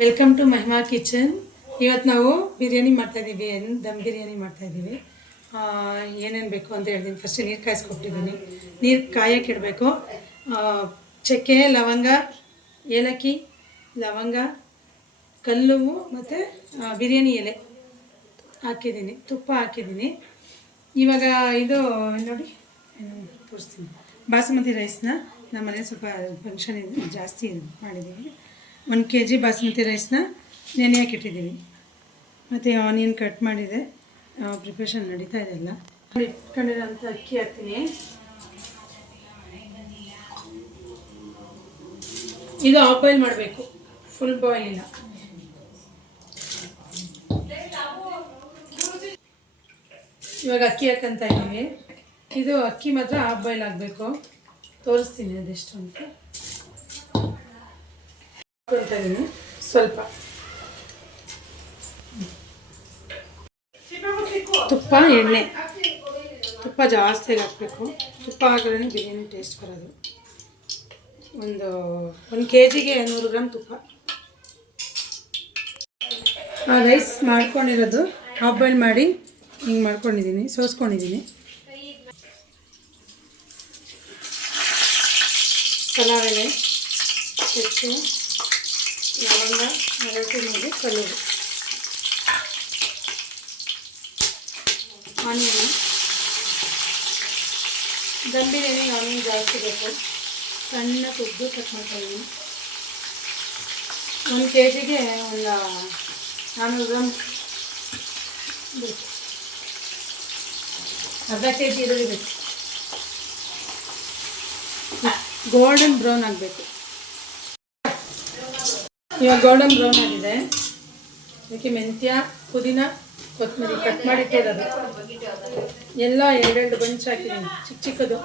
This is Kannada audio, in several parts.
Welcome to Mahima kitchen. ಇವತ್ತು ನಾವು ಬಿರಿಯಾನಿ ಮಾಡ್ತಾಯಿದ್ದೀವಿ, ದಮ್ ಬಿರಿಯಾನಿ ಮಾಡ್ತಾಯಿದ್ದೀವಿ. ಏನೇನು ಬೇಕು ಅಂತ ಹೇಳ್ತೀನಿ. ಫಸ್ಟ್ ನೀರು ಕಾಯಿಸ್ಕೊಟ್ಟಿದ್ದೀನಿ. ನೀರು ಕಾಯಕ್ಕೆ ಇಡಬೇಕು. ಚಕ್ಕೆ, ಲವಂಗ, ಏಲಕ್ಕಿ, ಲವಂಗ, ಕಲ್ಲುವು ಮತ್ತು ಬಿರಿಯಾನಿ ಎಲೆ ಹಾಕಿದ್ದೀನಿ, ತುಪ್ಪ ಹಾಕಿದ್ದೀನಿ. ಇವಾಗ ಇದು ನೋಡಿ ತೋರಿಸ್ತೀನಿ. ಬಾಸುಮತಿ ರೈಸ್ನ ನಮ್ಮನೆ ಸ್ವಲ್ಪ ಫಂಕ್ಷನ್ ಇದೆ, ಜಾಸ್ತಿ ಮಾಡಿದ್ದೀವಿ. 1 kg ಬಾಸುಮತಿ ರೈಸ್ನ ನೆನೆ ಹಾಕಿಟ್ಟಿದ್ದೀವಿ. ಮತ್ತು ಆನಿಯನ್ ಕಟ್ ಮಾಡಿದೆ, ಪ್ರಿಪ್ರೇಷನ್ ನಡೀತಾ ಇದೆ ಎಲ್ಲ. ಇಟ್ಕೊಂಡಿರೋಂಥ ಅಕ್ಕಿ ಹಾಕ್ತೀನಿ. ಇದು ಹಾಫ್ ಬಾಯ್ಲ್ ಮಾಡಬೇಕು, ಫುಲ್ ಬಾಯ್ಲ್ ಇಲ್ಲ. ಇವಾಗ ಅಕ್ಕಿ ಹಾಕಂತ ಇದ್ದೀವಿ. ಇದು ಅಕ್ಕಿ ಮಾತ್ರ ಹಾಫ್ ಬಾಯ್ಲ್ ಆಗಬೇಕು. ತೋರಿಸ್ತೀನಿ ಅದೆಷ್ಟು ಅಂತ. ಹಾಕ್ಕೊಳ್ತಾ ಇದ್ದೀನಿ ಸ್ವಲ್ಪ ತುಪ್ಪ, ಎಣ್ಣೆ. ತುಪ್ಪ ಜಾಸ್ತಿಯಾಗಿ ಹಾಕಬೇಕು. ತುಪ್ಪ ಹಾಕಿದ್ರೆ ಬಿರಿಯಾನಿ ಟೇಸ್ಟ್ ಬರೋದು. 1 kgಗೆ 100 ಗ್ರಾಮ್ ತುಪ್ಪ. ರೈಸ್ ಮಾಡ್ಕೊಂಡಿರೋದು ಹಾಫ್ ಬಾಯ್ಲ್ ಮಾಡಿ ಹಿಂಗೆ ಮಾಡ್ಕೊಂಡಿದ್ದೀನಿ, ಸೋಸ್ಕೊಂಡಿದ್ದೀನಿ. ಪಲಾವ್ ಎಲೆ, ಚಕ್ಕೆ, ಲವಂಗ, ಮರಾಠಿ ಮೇಲೆ ಕಲ್ಲುವು, ಆನಿಯನ್. ದಮ್ ಬಿರಿಯಾನಿಗೆ ಆನಿಯನ್ ಜಾಸ್ತಿ ಬೇಕು. ಸಣ್ಣ ತುದ್ದು ಕಟ್ ಮಾಡ್ತಾಯಿದ್ದೀನಿ. 1 kgಗೆ ಒಂದು 400 ಗ್ರಾಮ್ ಬೇಕು. ಅರ್ಧ kg ಈರುಳ್ಳಿ ಬೇಕು. ಗೋಲ್ಡನ್ ಬ್ರೌನ್ ಆಗಬೇಕು. ಇವಾಗ ಗೋಲ್ಡನ್ ಬ್ರೌನ್ ಆಗಿದೆ. ಅದಕ್ಕೆ ಮೆಂತ್ಯ, ಪುದೀನ, ಕೊತ್ತಂಬರಿ ಕಟ್ ಮಾಡಿಟ್ಟಿರೋದು ಎಲ್ಲ 2 ಬಂಚ್ ಹಾಕಿದ್ದೀನಿ, ಚಿಕ್ಕ ಚಿಕ್ಕದು.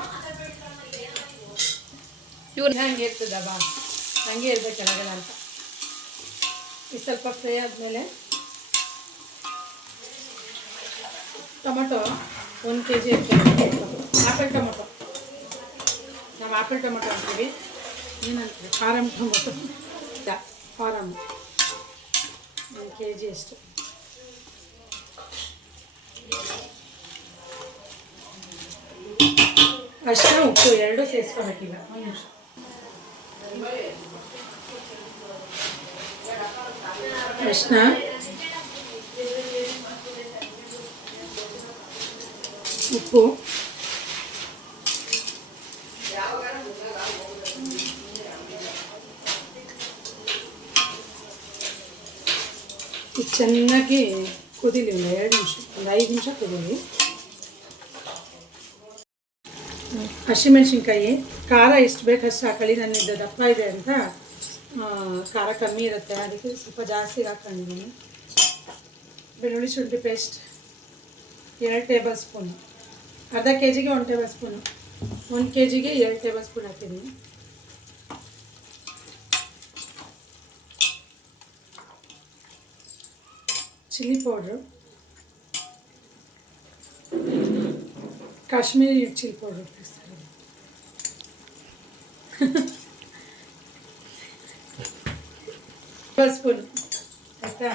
ಇವ್ರು ಹಂಗೆ ಇರ್ತದವ, ಹಂಗೆ ಇರ್ಬೇಕು ಕೆಳಗಲ್ಲ ಅಂತ. ಇದು ಸ್ವಲ್ಪ ಫ್ರೈ ಆದಮೇಲೆ ಟೊಮೊಟೊ 1 kg ಇರ್ತದೆ. ಆಪಲ್ ಟೊಮೊಟೊ, ನಾವು ಆಪಲ್ ಟೊಮೊಟೊ ಅಂತೀವಿ. ಏನಂತಾರೆ, ಫಾರಮ್ ಟೊಮೊಟೊ. ಫಾರಮ್ 1 kg ಅಷ್ಟು. ಅಷ್ಟೇ, ಉಪ್ಪು 2 ಸೇರಿಸ್ಕೊಬೇಕಿಲ್ಲ. ಒಂದು ನಿಮಿಷ. ಅರಿಶಿನ, ಉಪ್ಪು, ಇದು ಚೆನ್ನಾಗಿ ಕುದೀಲಿ. ಒಂದು 2 ನಿಮಿಷ, ಒಂದು 5 ನಿಮಿಷ ಕುದೀಲಿ. ಹಸಿಮೆಣ್ಸಿನ್ಕಾಯಿ ಖಾರ ಎಷ್ಟು ಬೇಕು ಅಷ್ಟು ಹಾಕೊಳ್ಳಿ. ನನ್ನಿಂದ ದಪ್ಪ ಇದೆ ಅಂತ ಖಾರ ಕಮ್ಮಿ ಇರುತ್ತೆ, ಅದಕ್ಕೆ ಸ್ವಲ್ಪ ಜಾಸ್ತಿ ಹಾಕ್ಕೊಂಡಿದ್ದೀನಿ. ಬೆಳ್ಳುಳ್ಳಿ ಶುಂಠಿ ಪೇಸ್ಟ್ 2 ಟೇಬಲ್ ಸ್ಪೂನು. ಅರ್ಧ kgಗೆ 1 ಟೇಬಲ್ ಸ್ಪೂನು. 1 kgಗೆ 2 ಟೇಬಲ್ ಸ್ಪೂನ್ ಹಾಕಿದ್ದೀನಿ. Chilli powder, Kashmiri chilli powder tablespoon ಆಯಿತಾ.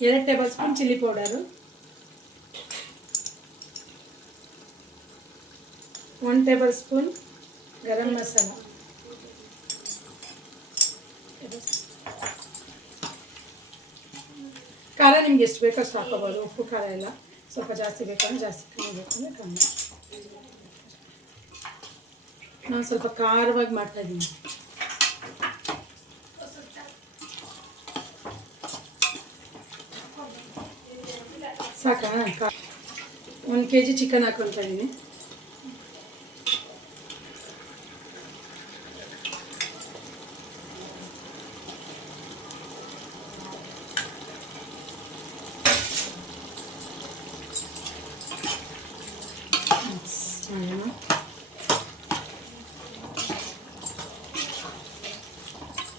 2 tablespoon chilli powder, 1 tablespoon garam masala, ಖಾರ ನಿಮ್ಗೆ ಎಷ್ಟು ಬೇಕೋ ಅಷ್ಟು ಹಾಕೋಬೋದು. ಉಪ್ಪು ಖಾರ ಎಲ್ಲ ಸ್ವಲ್ಪ ಜಾಸ್ತಿ ಬೇಕಂದ್ರೆ ಜಾಸ್ತಿ, ಕಮ್ಮಿ ಬೇಕಂದ್ರೆ ಕಮ್ಮಿ. ನಾನು ಸ್ವಲ್ಪ ಖಾರವಾಗಿ ಮಾಡ್ತಾಯಿದ್ದೀನಿ. ಸಾಕಾ? 1 kg ಚಿಕನ್ ಹಾಕೊಳ್ತಾ ಇದ್ದೀನಿ.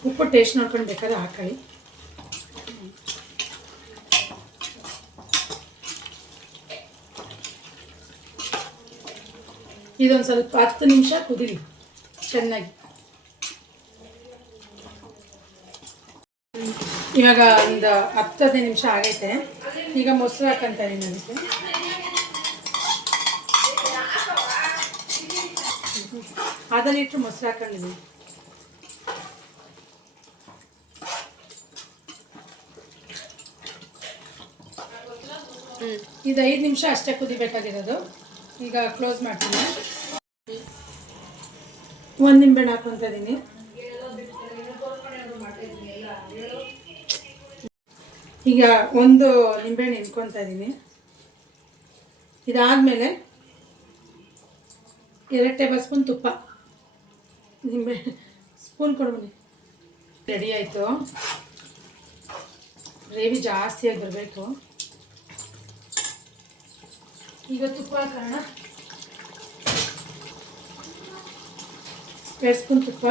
ಉಪ್ಪು ಟೇಸ್ಟ್ ನೋಡ್ಕೊಂಡು ಬೇಕಾದ್ರೆ ಹಾಕೊಳ್ಳಿ. ಇದೊಂದು ಸ್ವಲ್ಪ 10 ನಿಮಿಷ ಕುದೀಲಿ ಚೆನ್ನಾಗಿ. ಇವಾಗ ಒಂದು 10-15 ನಿಮಿಷ ಆಗೈತೆ. ಈಗ ಮೊಸರು ಹಾಕಂತ ಇದೀನಿ ಅದಕ್ಕೆ. ಅರ್ಧ ಲೀಟ್ರ್ ಮೊಸರು ಹಾಕೊಂಡಿದ್ದೀನಿ. ಇದು 5 ನಿಮಿಷ ಅಷ್ಟೇ ಕುದಿಬೇಕಾಗಿರೋದು. ಈಗ ಕ್ಲೋಸ್ ಮಾಡ್ತೀನಿ. 1 ನಿಂಬೆಹಣ್ಣು ಹಾಕೊತ ಇದ್ದೀನಿ. ಈಗ 1 ನಿಂಬೆಹಣ್ಣು ಹಿಂಡ್ಕೊತಾ ಇದ್ದೀನಿ. ಇದಾದಮೇಲೆ 2 ಟೇಬಲ್ ಸ್ಪೂನ್ ತುಪ್ಪ. ನಿಂಬೆ ಸ್ಪೂನ್ ಕೊಡ್ಬನ್ನಿ. ರೆಡಿ ಆಯಿತು. ಗ್ರೇವಿ ಜಾಸ್ತಿಯಾಗಿ ಬರಬೇಕು. ಈಗ ತುಪ್ಪ ಹಾಕೋಣ. 2 ಸ್ಪೂನ್ ತುಪ್ಪ.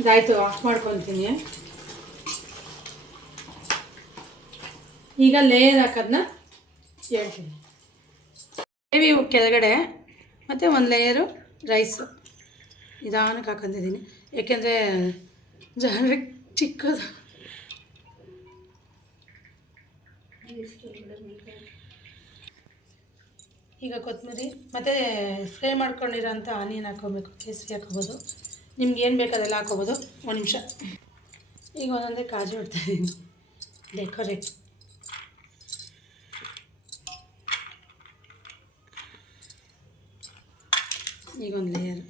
ಇದಾಯಿತು, ಆಫ್ ಮಾಡ್ಕೊತೀನಿ. ಈಗ ಲೇಯರ್ ಹಾಕೋದನ್ನ ಹೇಳ್ತೀನಿ. ಗ್ರೇವಿ ಕೆಳಗಡೆ ಮತ್ತು 1 ಲೇಯರು ರೈಸು ನಿಧಾನಕ್ಕೆ ಹಾಕೊಂಡಿದ್ದೀನಿ. ಏಕೆಂದರೆ ಜನರಿಗೆ ಚಿಕ್ಕದು. ಈಗ ಕೊತ್ತಂಬರಿ ಮತ್ತು ಫ್ರೈ ಮಾಡ್ಕೊಂಡಿರೋಂಥ ಆನಿಯನ್ ಹಾಕ್ಕೋಬೇಕು. ಕೇಸರಿ ಹಾಕೋಬೋದು, ನಿಮ್ಗೆ ಏನು ಬೇಕು ಅದೆಲ್ಲ ಹಾಕೋಬೋದು. 1 ನಿಮಿಷ. ಈಗ ಒಂದೊಂದೇ ಕಾಜು ಇಡ್ತಾಯಿದ್ದೀನಿ ಡೆಕೋರೇಟ್. ಈಗ 1 ಲೇಯರ್.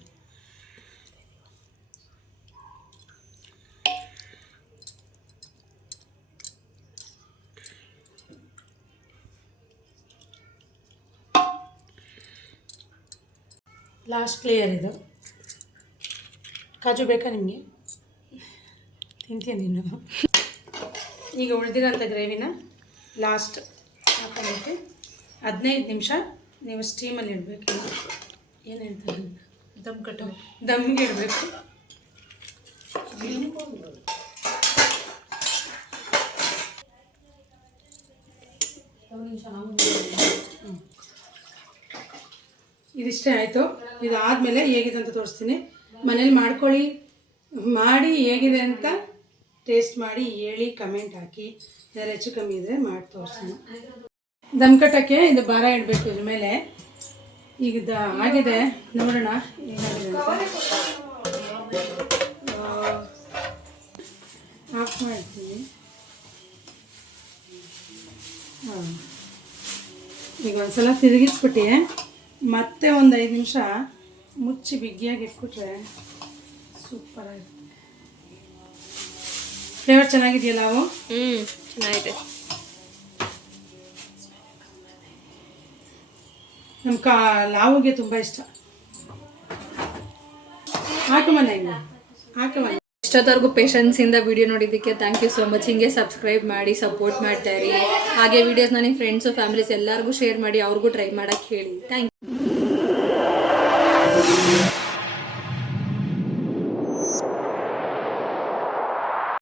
ಲಾಸ್ಟ್ ಲೇಯರ್ ಇದು. ಕಾಜು ಬೇಕಾ ನಿಮಗೆ? ತಿಂತೀಯ ನೀನು? ಈಗ ಉಳಿದಿರೋಂಥ ಗ್ರೇವಿನ ಲಾಸ್ಟ್ ಹಾಕೋಬೇಕು. 15 ನಿಮಿಷ ನೀವು ಸ್ಟೀಮಲ್ಲಿ ಇಡಬೇಕು. ಏನು ಹೇಳ್ತಾರೆ? ದಮ್ಗೆ ಇಡಬೇಕು. ಇದಿಷ್ಟೇ ಆಯಿತು. ಇದಾದಮೇಲೆ ಹೇಗಿದೆ ಅಂತ ತೋರಿಸ್ತೀನಿ. ಮನೇಲಿ ಮಾಡ್ಕೊಳ್ಳಿ, ಮಾಡಿ ಹೇಗಿದೆ ಅಂತ ಟೇಸ್ಟ್ ಮಾಡಿ ಹೇಳಿ, ಕಮೆಂಟ್ ಹಾಕಿ. ಏನಾದ್ರು ಹೆಚ್ಚು ಕಮ್ಮಿ ಇದ್ದರೆ ಮಾಡಿ ತೋರಿಸೋಣ. ದಮ್ ಕಟ್ಟೋಕ್ಕೆ ಇದು ಭಾರ ಇಡಬೇಕು ಇದ್ರ ಮೇಲೆ. ಈಗ ಆಗಿದೆ, ನೋಡೋಣ ಏನಾಗಿದೆ ಅಂತ. ಆಫ್ ಮಾಡ್ತೀನಿ. ಈಗ ಒಂದ್ಸಲ ತಿರುಗಿಸ್ಬಿಟ್ಟು ಮತ್ತೆ ಒಂದು 5 ನಿಮಿಷ ಮುಚ್ಚಿ ಬಿಗಿಯಾಗಿ ಇಟ್ಬಿಟ್ರೆ ಸೂಪರಾಗಿರುತ್ತೆ. ಫ್ಲೇವರ್ ಚೆನ್ನಾಗಿದೆಯಲ್ಲ ಅವು? ಚೆನ್ನಾಗಿದೆ. ನಮ್ಮ ಲಾವುಗೆ ತುಂಬ ಇಷ್ಟ. ಹಾಕಮಲ್ಲ ಹಿಂಗೆ ಹಾಕಮಲ್ಲ. ಇಷ್ಟೊತ್ತವರೆಗೂ ಪೇಷನ್ಸಿಂದ ವಿಡಿಯೋ ನೋಡಿದ್ದಕ್ಕೆ ಥ್ಯಾಂಕ್ ಯು ಸೋ ಮಚ್. ಹಿಂಗೆ ಸಬ್ಸ್ಕ್ರೈಬ್ ಮಾಡಿ ಸಪೋರ್ಟ್ ಮಾಡ್ತಾ ಇರಿ. ಹಾಗೆ ವಿಡಿಯೋಸ್ನ ನಿಮ್ಮ ಫ್ರೆಂಡ್ಸು ಫ್ಯಾಮಿಲೀಸ್ ಎಲ್ಲರಿಗೂ ಶೇರ್ ಮಾಡಿ, ಅವ್ರಿಗೂ ಟ್ರೈ ಮಾಡೋಕ್ಕೆ ಹೇಳಿ. Thank you.